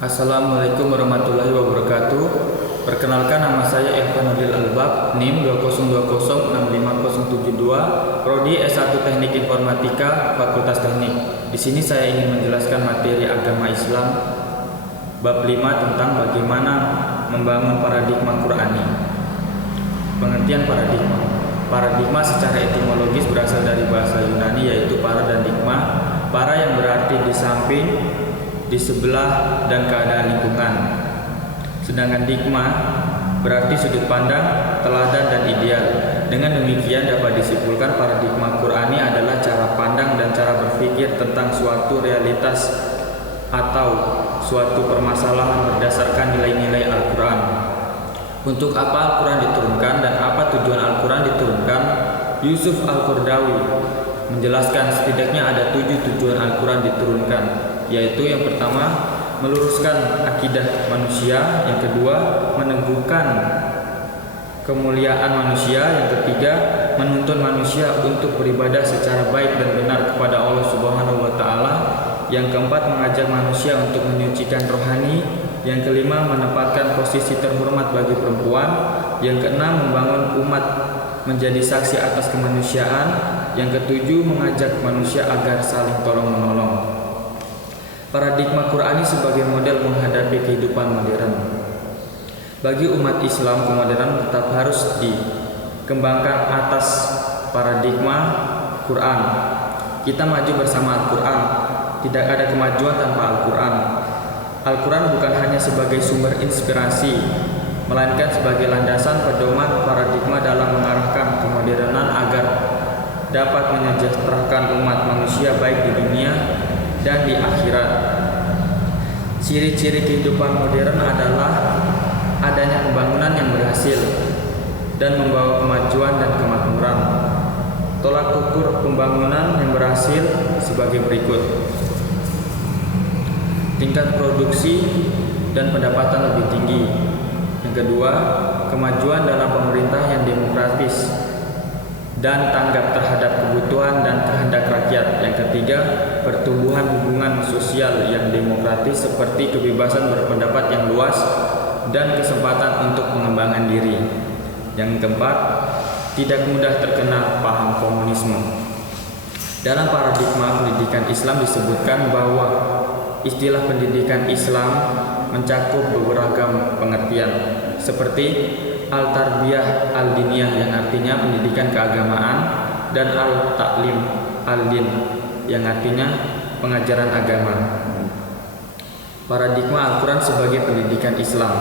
Assalamualaikum warahmatullahi wabarakatuh. Perkenalkan, nama saya Irfanudil Albab, NIM 202065072, Prodi S1 Teknik Informatika, Fakultas Teknik. Di sini saya ingin menjelaskan materi agama Islam bab 5 tentang bagaimana membangun paradigma Qur'ani. Pengertian paradigma. Paradigma secara etimologis berasal dari bahasa Yunani, yaitu para dan digma. Para yang berarti di samping, di sebelah, dan keadaan lingkungan. Sedangkan digma berarti sudut pandang, teladan, dan ideal. Dengan demikian dapat disimpulkan paradigma Qur'ani adalah cara pandang dan cara berpikir tentang suatu realitas atau suatu permasalahan berdasarkan nilai-nilai Al-Quran. Untuk apa Al-Quran diturunkan dan apa tujuan Al-Quran diturunkan? Yusuf Al-Qaradawi menjelaskan setidaknya ada 7 tujuan Al-Quran diturunkan, yaitu yang pertama, meluruskan akidah manusia; yang kedua, meneguhkan kemuliaan manusia; yang ketiga, menuntun manusia untuk beribadah secara baik dan benar kepada Allah Subhanahu wa Ta'ala; yang keempat, mengajak manusia untuk menyucikan rohani; yang kelima, menempatkan posisi terhormat bagi perempuan; yang keenam, membangun umat menjadi saksi atas kemanusiaan; yang ketujuh, mengajak manusia agar saling tolong-menolong. Paradigma Qur'ani sebagai model menghadapi kehidupan modern. Bagi umat Islam, kemodernan tetap harus dikembangkan atas paradigma Qur'an. Kita maju bersama Al-Quran. Tidak ada kemajuan tanpa Al-Quran. Al-Quran bukan hanya sebagai sumber inspirasi, melainkan sebagai landasan pedoman paradigma dalam mengarahkan kemodernan agar dapat menyejahterakan umat manusia baik di dunia dan di akhirat. Ciri-ciri kehidupan modern adalah adanya pembangunan yang berhasil dan membawa kemajuan dan kemakmuran. Tolak ukur pembangunan yang berhasil sebagai berikut: tingkat produksi dan pendapatan lebih tinggi. Yang kedua, kemajuan dalam pemerintah yang demokratis dan tanggap terhadap kebutuhan dan kehendak rakyat. Yang ketiga, pertumbuhan hubungan sosial yang demokratis seperti kebebasan berpendapat yang luas dan kesempatan untuk pengembangan diri. Yang keempat, tidak mudah terkena paham komunisme. Dalam paradigma pendidikan Islam disebutkan bahwa istilah pendidikan Islam mencakup beberapa pengertian, seperti al-tarbiyah al-diniyah yang artinya pendidikan keagamaan, dan al-ta'lim al-din yang artinya pengajaran agama. Paradigma Al-Quran sebagai pendidikan Islam.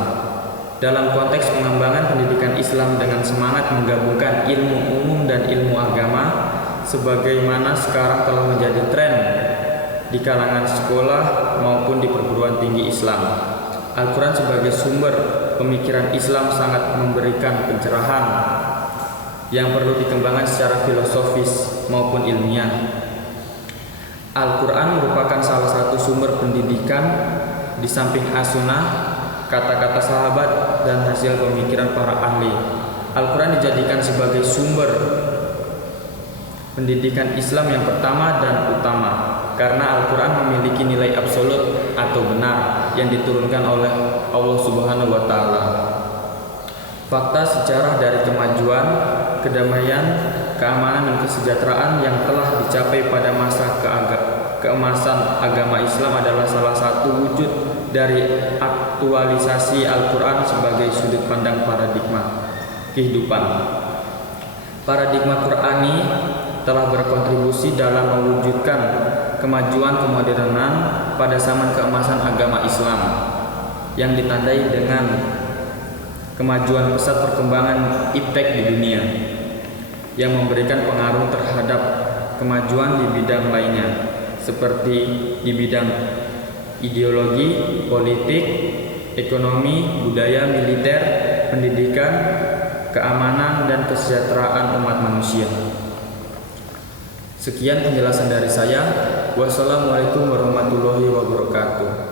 Dalam konteks pengembangan pendidikan Islam dengan semangat menggabungkan ilmu umum dan ilmu agama, sebagaimana sekarang telah menjadi tren di kalangan sekolah maupun di perguruan tinggi Islam. Al-Quran sebagai sumber pemikiran Islam sangat memberikan pencerahan yang perlu dikembangkan secara filosofis maupun ilmiah. Al-Quran merupakan salah satu sumber pendidikan di samping as-sunnah, kata-kata sahabat, dan hasil pemikiran para ahli. Al-Quran dijadikan sebagai sumber pendidikan Islam yang pertama dan utama, karena Al-Quran memiliki nilai absolut atau benar yang diturunkan oleh Allah Subhanahu wa Ta'ala. Fakta sejarah dari kemajuan, kedamaian, keamanan, dan kesejahteraan yang telah dicapai pada masa keemasan agama Islam adalah salah satu wujud dari aktualisasi Al-Quran sebagai sudut pandang paradigma kehidupan. Paradigma Qur'ani telah berkontribusi dalam mewujudkan kemajuan kemodernan pada zaman keemasan agama Islam yang ditandai dengan kemajuan pesat perkembangan iptek di dunia yang memberikan pengaruh terhadap kemajuan di bidang lainnya, seperti di bidang ideologi, politik, ekonomi, budaya, militer, pendidikan, keamanan, dan kesejahteraan umat manusia. Sekian penjelasan dari saya. Wassalamualaikum warahmatullahi wabarakatuh.